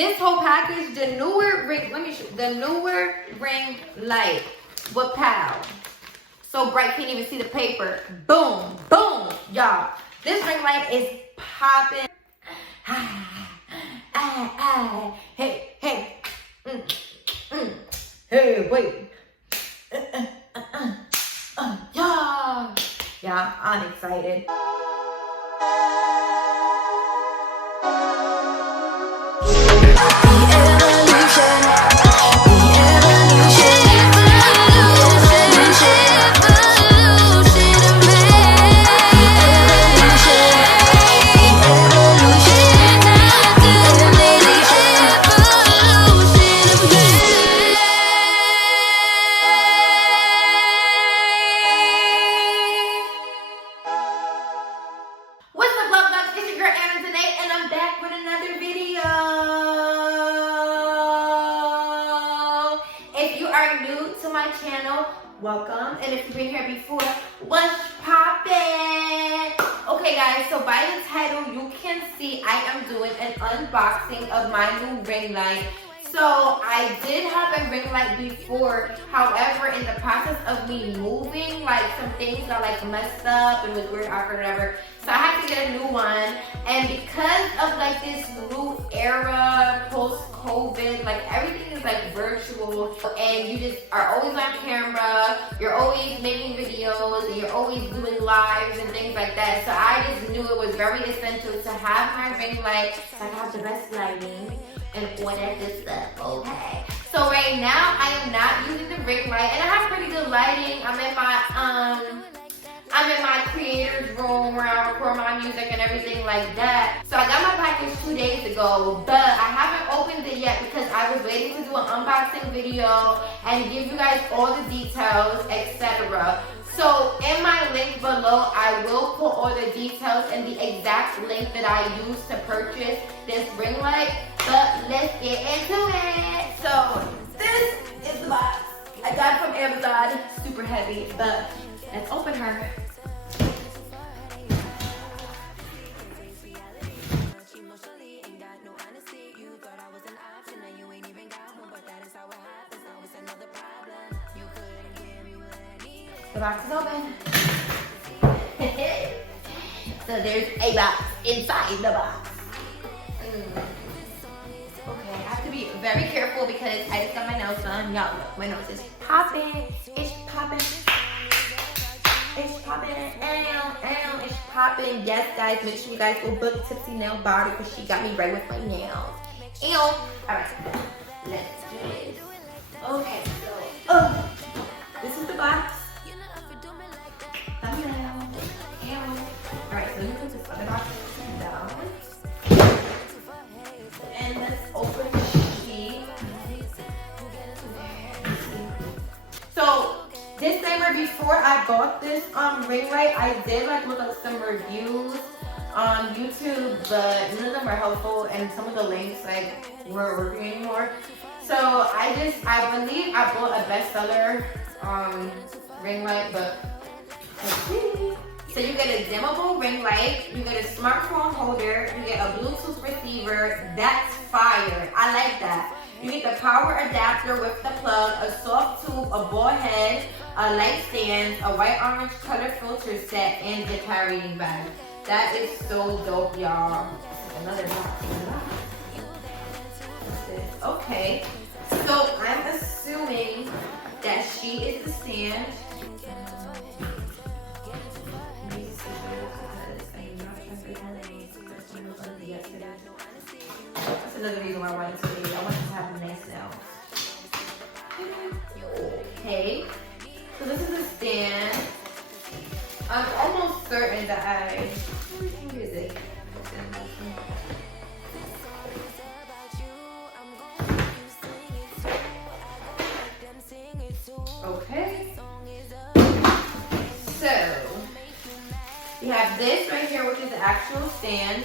This whole package, the Neewer ring, let me show the Neewer ring light with POW. So bright, can't even see the paper. Boom, boom, y'all. This ring light is popping. Hey, hey. Hey, wait. Yeah, I'm excited. What's up, love bugs? It's your girl Anna today, and I'm back with another video. If you are new to my channel, welcome. And if you've been here before, what's poppin'? Okay, guys, so by the title, you can see I am doing an unboxing of my new ring light. So I did have a ring light before, however, in the process of me moving, like some things got like messed up and was weird, awkward, whatever. So I had to get a new one, and because of like this new era, post-COVID, like everything is like virtual, and you just are always on camera, you're always making videos, and you're always doing lives and things like that. So I just knew it was very essential to have my ring light, so I have the best lighting and all that good stuff, okay? So right now, I am not using the ring light, and I have pretty good lighting. I'm in my creator's room where I record my music and everything like that. So I got my package 2 days ago, but I haven't opened it yet because I was waiting to do an unboxing video and give you guys all the details, etc. So in my link below, I will put all the details and the exact link that I used to purchase this ring light. But let's get into it. So this is the box. I got it from Amazon. Super heavy, but let's open her. The box is open. So there's a box inside the box. Okay, I have to be very careful because I just got my nails done. Y'all look, my nose is popping. It's popping. It's popping. It's popping. Yes, guys, make sure you guys go book Tipsy Nail Body because she got me right with my nails. Alright, let's do this. Okay, so this is the box. Alright, so you put this other box down. And let's open the sheet. So, disclaimer, before I bought this ring light, I did like look up some reviews on YouTube, but none of them are helpful and some of the links like weren't working anymore. So I believe I bought a bestseller ring light, but let's see. So you get a dimmable ring light, you get a smartphone holder, you get a Bluetooth receiver. That's fire. I like that. You get the power adapter with the plug, a soft tube, a ball head, a light stand, a white-orange color filter set, and the carrying bag. That is so dope, y'all. Another box. Okay. So I'm assuming that she is the stand. That's another reason why I wanted to do. I wanted to have nice nails. Okay. So this is a stand. I'm almost certain that where is it? Okay. So we have this right here, which is the actual stand.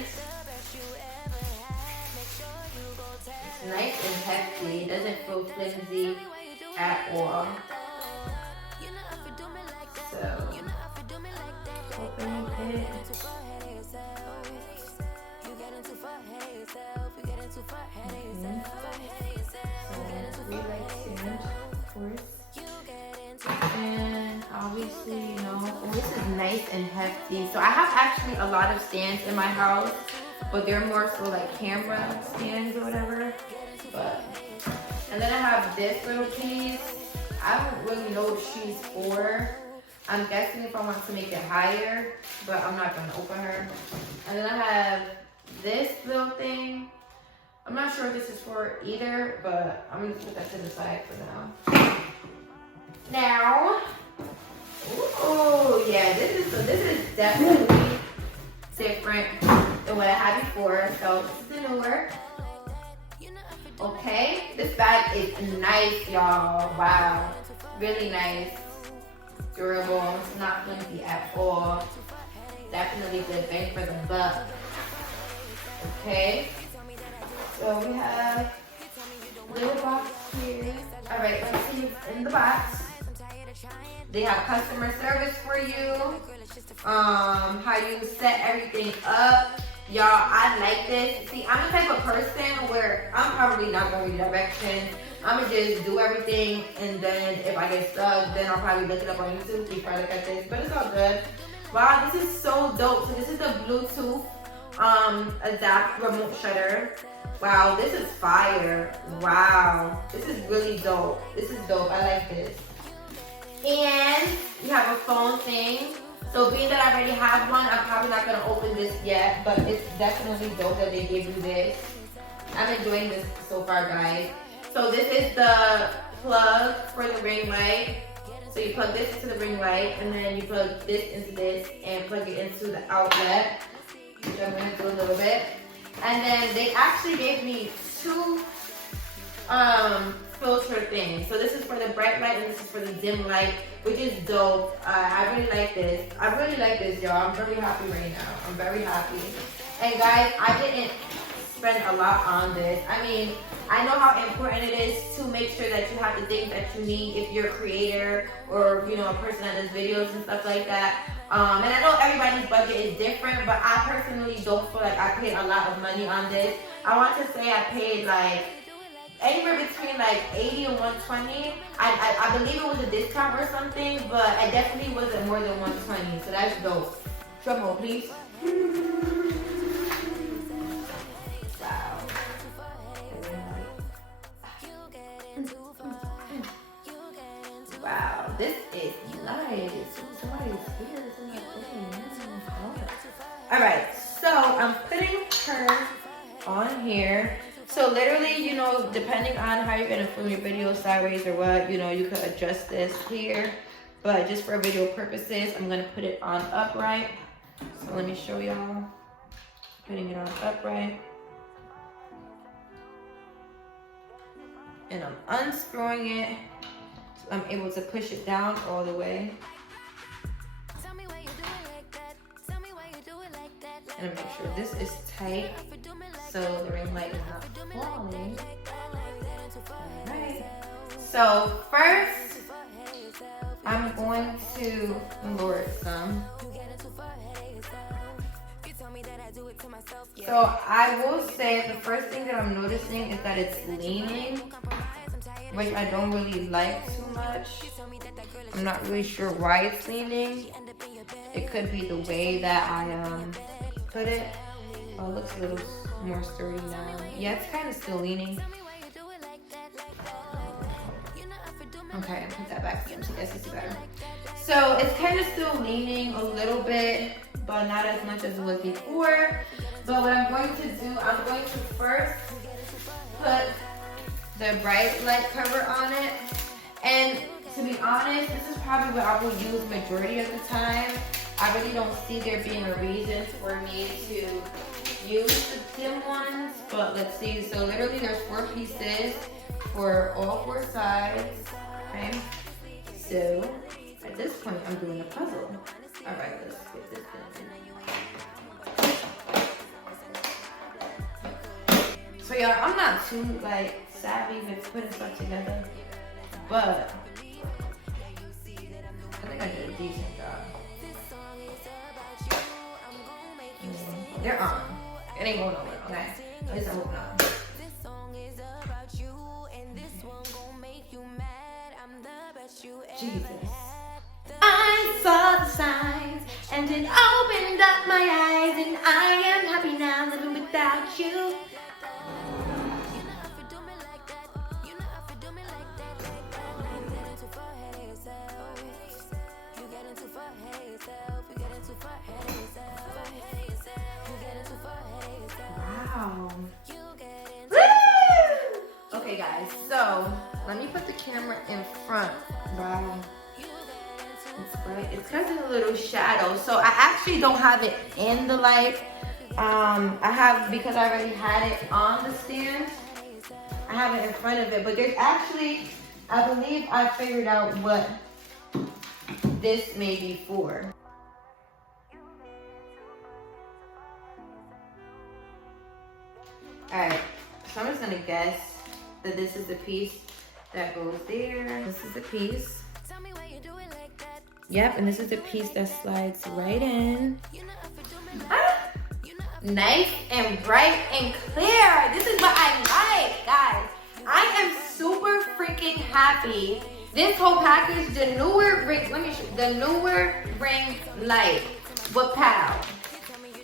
It's nice and hefty. It doesn't feel flimsy at all. So opening it. room. So we like stands, of course. And obviously, you know, oh, this is nice and hefty. So I have actually a lot of stands in my house, but they're more so like camera stands or whatever. And then I have this little piece. I don't really know what she's for. I'm guessing if I want to make it higher, but I'm not gonna open her. And then I have this little thing. I'm not sure what this is for either, but I'm gonna just put that to the side for now. Now, oh yeah, this is definitely different than what I had before. So this is the Neewer. Okay, this bag is nice, y'all. Wow, really nice, durable. It's not flimsy at all. Definitely good bang for the buck. Okay, so we have a little box here. All right, let's see what's in the box. They have customer service for you. How you set everything up. Y'all, I like this. See, I'm the type of person where I'm probably not going to read directions. I'm going to just do everything, and then if I get stuck, then I'll probably look it up on YouTube before I look at this. But it's all good. Wow, this is so dope. So this is the Bluetooth adapt remote shutter. Wow, this is fire. Wow, this is really dope. This is dope. I like this. And you have a phone thing. So being that I already have one, I'm probably not going to open this yet, but it's definitely dope that they give you this. I'm enjoying this so far, guys. So this is the plug for the ring light. So you plug this into the ring light, and then you plug this into this, and plug it into the outlet, which I'm going to do a little bit. And then they actually gave me two filter things. So this is for the bright light, and this is for the dim light, which is dope. I really like this. I really like this, y'all. I'm very happy right now. I'm very happy. And guys, I didn't spend a lot on this. I mean, I know how important it is to make sure that you have the things that you need if you're a creator or, you know, a person that does videos and stuff like that. And I know everybody's budget is different, but I personally don't feel like I paid a lot of money on this. I want to say I paid like anywhere between like 80 and 120. I believe it was a discount or something, but it definitely wasn't more than 120. So that's dope. Drum roll, please. Wow. Wow, this is nice. Somebody's here. All right, so I'm putting her on here. So literally, you know, depending on how you're gonna film your video, sideways or what, you know, you could adjust this here. But just for video purposes, I'm gonna put it on upright. So let me show y'all. Putting it on upright. And I'm unscrewing it. So I'm able to push it down all the way. And make sure this is tight so the ring light is not falling. Alright. So first, I'm going to lower it some. So I will say the first thing that I'm noticing is that it's leaning, which I don't really like too much. I'm not really sure why it's leaning. It could be the way that I put it. Oh, it looks a little more sturdy now. Yeah, it's kind of still leaning. Okay, I'll put that back again so you guys can see better. So it's kind of still leaning a little bit, but not as much as it was before. But what I'm going to do, I'm going to first put the bright light cover on it. And to be honest, this is probably what I will use majority of the time. I really don't see there being a reason for me to use the dim ones, but let's see. So literally there's 4 pieces for all 4 sides, okay? So at this point, I'm doing a puzzle. All right, let's get this done. So y'all, I'm not too like savvy with putting stuff together, but I think I did a decent job. They're on. It ain't going nowhere, okay? At least I'm moving on. Jesus. I saw the signs and it opened up my eyes, and I am happy now living without you. Wow. Woo! Okay guys, so let me put the camera in front. Wow. It's bright. It's because it's a little shadow. So I actually don't have it in the light. I have, because I already had it on the stand, I have it in front of it. But there's actually, I believe I figured out what this may be for. Alright, so I'm just gonna guess that this is the piece that goes there. This is the piece. Yep, and this is the piece that slides right in. Ah, nice and bright and clear. This is what I like, guys. I am super freaking happy. This whole package, the Neewer ring, the Neewer ring light with PAL.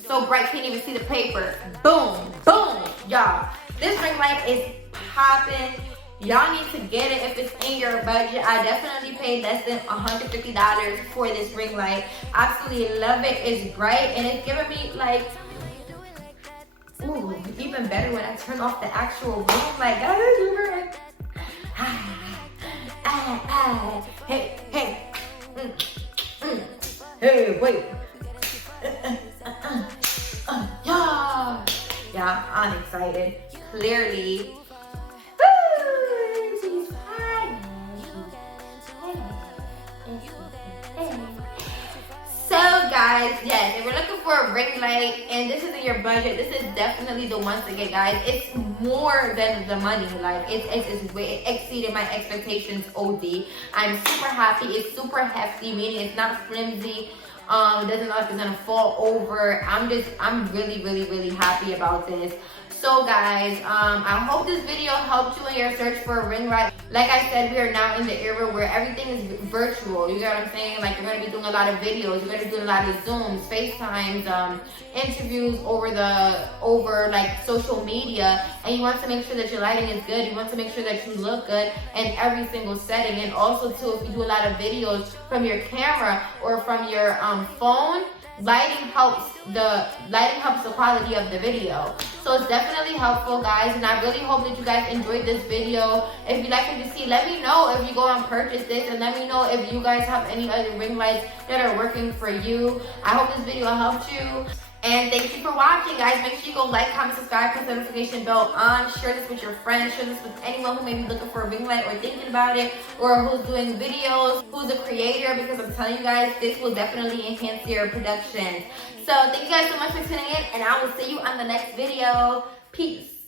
So bright, can't even see the paper. Boom, boom, y'all. This ring light is popping. Y'all need to get it if it's in your budget. I definitely paid less than $150 for this ring light. Absolutely love it. It's bright and it's giving me like, ooh, even better when I turn off the actual room. Like, hey, hey, hey, wait. Yeah, I'm excited. Clearly. So guys, yes, if we're looking for a ring light and this is in your budget, this is definitely the one to get, guys. It's more than the money. Like it exceeded my expectations. OD. I'm super happy. It's super hefty, meaning it's not flimsy. It doesn't look like it's gonna fall over. I'm really, really, really happy about this. So guys, I hope this video helped you in your search for a ring light. Like I said, we are now in the era where everything is virtual. You get what I'm saying? Like you're gonna be doing a lot of videos, you're gonna be doing a lot of Zooms, FaceTimes, interviews over like social media, and you want to make sure that your lighting is good. You want to make sure that you look good in every single setting. And also too, if you do a lot of videos from your camera or from your phone, lighting helps the quality of the video. So it's definitely helpful, guys, and I really hope that you guys enjoyed this video. If you like what you see, let me know if you go and purchase this, and let me know if you guys have any other ring lights that are working for you. I hope this video helped you. And thank you for watching, guys. Make sure you go like, comment, subscribe, put the notification bell on. Share this with your friends. Share this with anyone who may be looking for a ring light or thinking about it, or who's doing videos, who's a creator, because I'm telling you guys, this will definitely enhance your production. So thank you guys so much for tuning in, and I will see you on the next video. Peace.